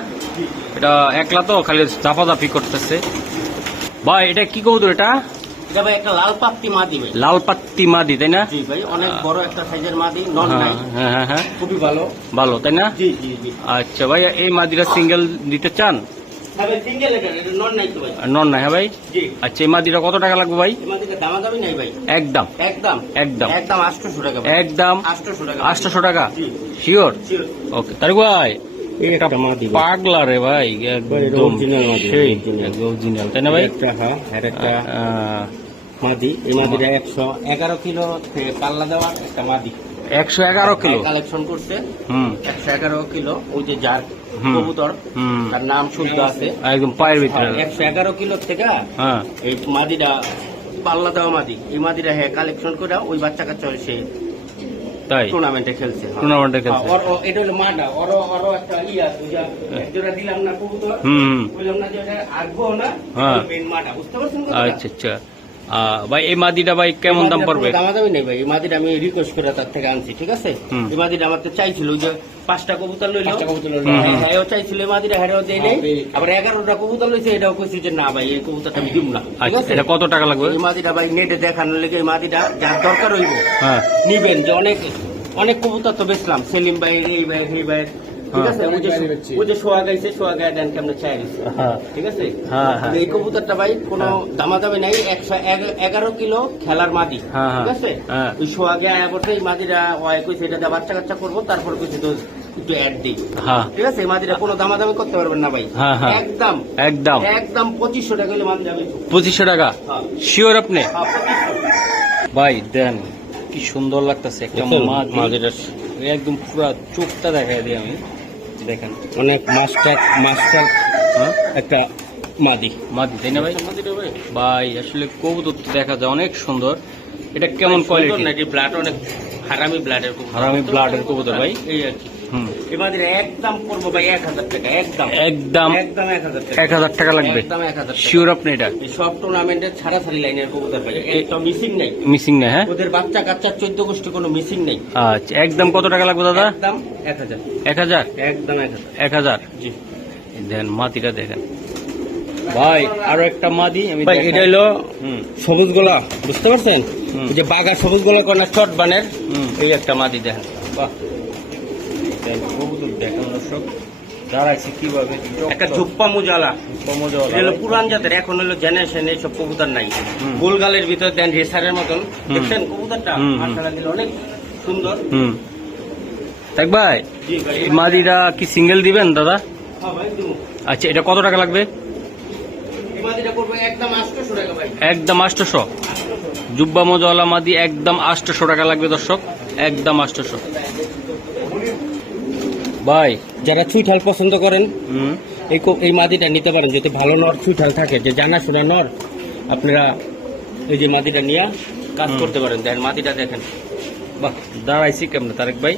এটা একলা তো খালি চাপাচাপি করতেছে। ভাই এটা কি কবুতর? এটা এটা ভাই একটা লাল পাত্তি মাদি ভাই। লাল পাত্তি মাদি তাই না? জি ভাই, অনেক বড় একটা সাইজের মাদি, নন নাই। হ্যাঁ হ্যাঁ হ্যাঁ, খুবই ভালো ভালো তাই না? জি জি জি। আচ্ছা ভাই, এই মাদিটা সিঙ্গেল দিতে চান? হ্যাঁ ভাই, সিঙ্গেল এটা নন নাই তো ভাই। নন না? হ্যাঁ ভাই। জি। আচ্ছা এই মাদিটা কত টাকা লাগবে ভাই? এই মাদিটা দামাদামি নাই ভাই। একদম একদম একদম একদম 800 টাকা ভাই। একদম 800 টাকা। 800 টাকা জি শিওর? শিওর। ওকে তারিক ভাই, এই একটা মাদি ভাই। পাগলা রে ভাই, এটা একদম original মাদি, সেই original। অরিজিনাল তাই না ভাই? একটা হ্যাঁ, আর একটা মাদি। এই মাদিটা 111 কিলো থেকে পাল্লা দেওয়া একটা মাদি। 111 কিলো কালেকশন করছে। হুম 111 কিলো। ওই যে যার হুম। কবুতর, হুম তার নাম শুদ্ধ আছে। একদম পায়ের ভিতরে। 111 কিলো থেকে হ্যাঁ এই মাদিটা পাল্লা দেওয়া মাদি। এই মাদিটা হ্যাঁ কালেকশন করে ওই বাচ্চা কাচ্চা সে তাই টুর্নামেন্টে খেলছে। টুর্নামেন্টে খেলছে। এটা হলো মাডা। ওরও একটা ইয়া যেটা দিলাম না কবুতর, হুম বললাম না যে এটা আসবো না, হ্যাঁ। মেন মাডা, বুঝতে পারছেন কথাটা? আচ্ছা আচ্ছা। ভাই এই মাদিটা ভাই কেমন দাম পড়বে? দামাদামি নেই ভাই। এই মাদিটা আমি রিকোয়েস্ট করে তার থেকে আনছি, ঠিক আছে? হুম। এই মাদিটা আমার তো চাইছিল, ওই যে 5টা কবুতর লইলো, হুম। হ্যাঁ চাইছিল এই মাদিটা, হ্যাঁ দেয় নেই। আবার 11টা কবুতর লইছে, এটাও কইছি যে না ভাই এই কবুতরটা আমি দিব না, ঠিক আচ্ছা আছে? এটা কত টাকা লাগবে? এই মাদিটা ভাই নেটে দেখানোর লেগে, এই মাদিটা যার দরকার হইব হ্যাঁ নিবেন। যে অনেক অনেক কবুতর তো বেচলাম, সেলিম ভাই, এই ভাই, এই ভাই, ঠিক আছে? ওই যে সোয়া গাইছে, সোয়া গায়ে দেন কেমন চাই, হ্যাঁ ঠিক আছে? হ্যাঁ হ্যাঁ এই কবুতরটা ভাই কোনো দামাদামি নাই। 111 কিলো খেলার মাদি, হ্যাঁ, ঠিক আছে? হ্যাঁ। ওই সোয়াগে আয়া করতে এই মাদিরা ওয়াই কইছে এটা দিয়ে বাচ্চা কাচ্চা করবো, তারপর কইছে তো একটু অ্যাড দিই, হ্যাঁ ঠিক আছে? এই মাদিরা কোনো দামাদামি করতে পারবেন না ভাই। হ্যাঁ, হ্যাঁ। একদম একদম একদম 2500 টাকা হলে মাদি যাবে। 2500 টাকা হ্যাঁ শিওর আপনি? হ্যাঁ, 2500। ভাই দেন কি সুন্দর লাগতেছে একটা মাদি। মাদিরা একদম পুরা চোখটা দেখাই দিই আমি, দেখেন অনেক মাস্টার হ্যাঁ একটা মাদি। মাদি তাই না ভাই? মাদিরা ভাই ভাই আসলে কবুতর তো দেখা যায় অনেক সুন্দর। এটা কেমন কোয়ালিটি? নাকি ব্লাড অনেক হারামি ব্লাডের কবুতর। হারামি ব্লাডের কবুতর ভাই। এই আর কি। হুম এই মাদিরা একদম করবো ভাই 1000 টাকা। একদম একদম একদম 1000 টাকা। 1000 টাকা লাগবে একদম 1000 টাকা। শিওর আপনি? এটা এই সব টুর্নামেন্টের ছাড়াছাড়ি লাইনের কবুতর ভাই, একটা মিসিং নাই। মিসিং না? হ্যাঁ ওদের বাচ্চা কাচ্চার 14 গোষ্ঠী কোনো মিসিং নাই। আচ্ছা একদম কত টাকা লাগবে দাদা? একদম 1000। 1000? একদম 1000। 1000 জি দেন মাদিটা দেখেন ভাই। আরো একটা মাদি আমি ভাই, দেখাই। এটা হলো হুম সবুজ গোলা, বুঝতে পারছেন? হুম। যে বাঘা সবুজ গোলা করে না, চট বানের, হুম এই একটা মাদি দেখেন। বাহ দেন কবুতর দেখেন দর্শক দাঁড়াইছে কিভাবে। একটা ঝুপ্পা মুজালা, কমজল এটা হলো পুরান জাতের, এখন হলো জেনারেশন, এইসব কবুতর নাই। হুম। গোলগালের ভিতর দেন রেসারের মতন, দেখছেন কবুতরটা? হুম, হুম। মাশাআল্লাহ দিল অনেক সুন্দর। হুম দেখ ভাই, জি ভাই। এই মাদিটা কি সিঙ্গেল দিবেন দাদা? হ্যাঁ ভাই দিমু। আচ্ছা এটা কত টাকা লাগবে? এই মাদিটা করবো একদম 800 টাকা ভাই। একদম 800? জুব্বা মজওয়ালা মাদি একদম 800 টাকা লাগবে দর্শক, একদম 800 ভাই। যারা ছুইঠাল পছন্দ করেন হুম এই মাদিটা নিতে পারেন, যদি ভালো নর ছুইঠাল থাকে, যে জানাশোনা নর, আপনারা এই যে মাদিটা নিয়ে কাজ হুম। করতে পারেন। দেখেন মাদিটা দেখেন। বাহ দাঁড়াইছি কেমন তারেক ভাই,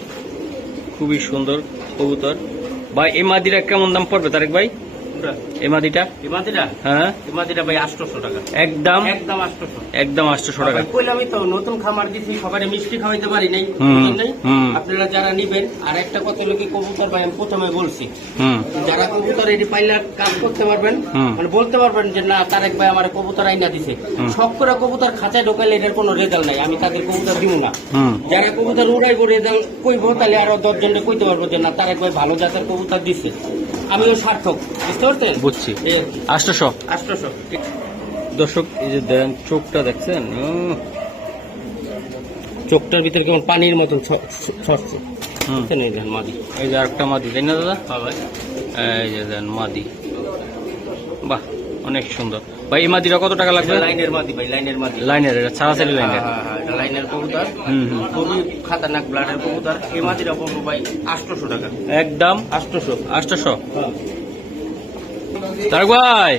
খুবই সুন্দর কবুতর ভাই। এই মাদিটা কেমন দাম পড়বে তারেক ভাই? এই মাদিটা? এই মাদিটা হ্যাঁ এই মাদিটা ভাই 800 টাকা। একদম একদম 800। একদম 800 টাকা। কইলামই তো নতুন খামার দিছি, সবাই মিষ্টি খাওয়াইতে পারি নাই, হুম, বুঝলেন? হুম। আপনারা যারা নিবেন, আর একটা কথা হলো কি, কবুতর ভাই আমি প্রথমে বলছি, হুম যারা কবুতর এটি পাইলে কাজ করতে পারবেন, হুম। মানে বলতে পারবেন যে না তারেক ভাই আমার কবুতর আইনা দিছে, হুম। সব করে কবুতর খাঁচায় ঢোকাইলে এটার কোনো রেজাল্ট নাই, আমি তাদের কবুতর দিব না। হুম যারা কবুতর উড়াইবো রেজাল্ট কইবো, তাহলে আরো 10 জনকে কইতে পারবো যে না তারেক ভাই ভালো জাতের কবুতর দিচ্ছে, আমিও সার্থক, বুঝতে পারছেন? বুঝছি। এই আর কি। 800 800। দর্শক এই যে দেন চোখটা দেখছেন, চোখটার ভিতরে কেমন পানির মতন ছড়ছে, হুম। বুঝছেন? এই দেখেন মাদি। এই যে আরেকটা মাদি তাই না দাদা? হ্যাঁ ভাই। এই যে দেন মাদি, বাহ অনেক সুন্দর ভাই। এই মাদিটা কত টাকা লাগবে? এটা লাইনের মাদি ভাই, লাইনের মাদি। লাইনের, এটা ছাড়াছাড়ি লাইনের। হ্যাঁ, হ্যাঁ, এটা লাইনের কবুতর, হুম হুম খুবই খাতারনাক ব্লাডের কবুতর। এই মাদিটা পড়বো ভাই 800 টাকা। একদম 800। 800 তার ভাই।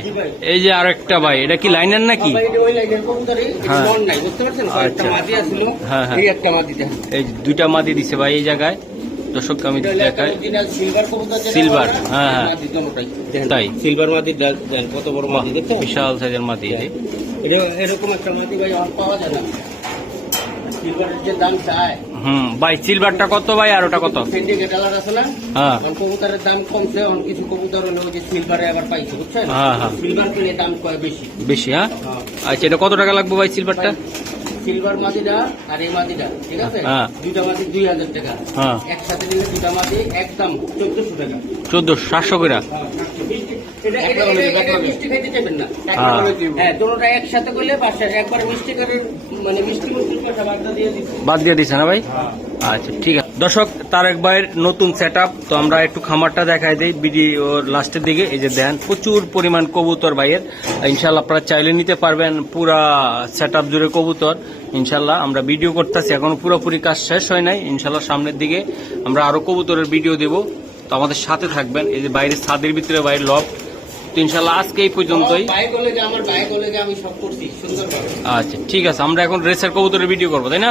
এই যে আরেকটা ভাই, এটা কি লাইনের নাকি? ভাই, এটা ওই লাইনের কবুতরই, এটা হ্যাঁ। মন নাই, বুঝতে পারছেন? কয়েকটা আচ্ছা। মাদি আছিল, হ্যাঁ, হ্যাঁ। এই একটা মাদি দেখেন। এই যে দুইটা মাদি দিছে ভাই এই জায়গায়, দর্শককে আমি এটা হলো একটা দেখাই। original silver কবুতর যেটা Silver, বলে না, হ্যাঁ, হ্যাঁ। মাদি দুটোটাই। দেখেন, তাই? সিলভার মাদি দেখেন কত বড় মাদি, দেখছেন? বিশাল সাইজের মাদি এই যে। এটা এরকম একটা মাদি ভাই আর পাওয়া যায় না। সিলভারের যে দাম চায় ভাই সিলভারটা কত ভাই আর ওটা কত? সিন্ডিকেট কালার আছে না, হ্যাঁ কবুতরের দাম কমছে, এখন কিছু কবুতর হলো যে সিলভারে আবার পাইছে, বুঝছেন? হ্যাঁ, হ্যাঁ। সিলভার কিনে দাম কয় বেশি। বেশি, হ্যাঁ। আচ্ছা, এটা কত টাকা লাগবে ভাই সিলভারটা? সিলভার মাদিটা আর এই মাদিটা, ঠিক আছে, হ্যাঁ। দুইটা মাদি 2000 টাকা, হ্যাঁ। একসাথে নিলে দুইটা মাদি একদম 1400 টাকা। 1400 করে? এটা মিষ্টি খাইতে চাইবেন না, হ্যাঁ, দুটোটা একসাথে করলে বাসায় একবার মিষ্টি করে, মানে মিষ্টি মুখটা বাদ দিয়ে দিছে না ভাই? আচ্ছা, ঠিক আছে। দর্শক, তারেক ভাইয়ের নতুন সেট আপ, তো আমরা একটু খামারটা দেখাই দিই ভিডিওর লাস্টের দিকে। এই যে দেন প্রচুর পরিমাণ কবুতর ভাইয়ের, ইনশাল্লাহ আপনারা চাইলে নিতে পারবেন পুরা সেট আপ জুড়ে কবুতর। ইনশাল্লাহ আমরা ভিডিও করতেছি, এখন পুরোপুরি কাজ শেষ হয় নাই, ইনশাল্লাহ সামনের দিকে আমরা আরো কবুতরের ভিডিও দেব, তো আমাদের সাথে থাকবেন। এই যে বাইরের ছাদের ভিতরে বাইরের লফট, তো ইনশাল্লাহ আজকে এই পর্যন্তই। আমি সব করছি সুন্দরভাবে। আচ্ছা, ঠিক আছে, আমরা এখন রেসের কবুতরের ভিডিও করবো, তাই না?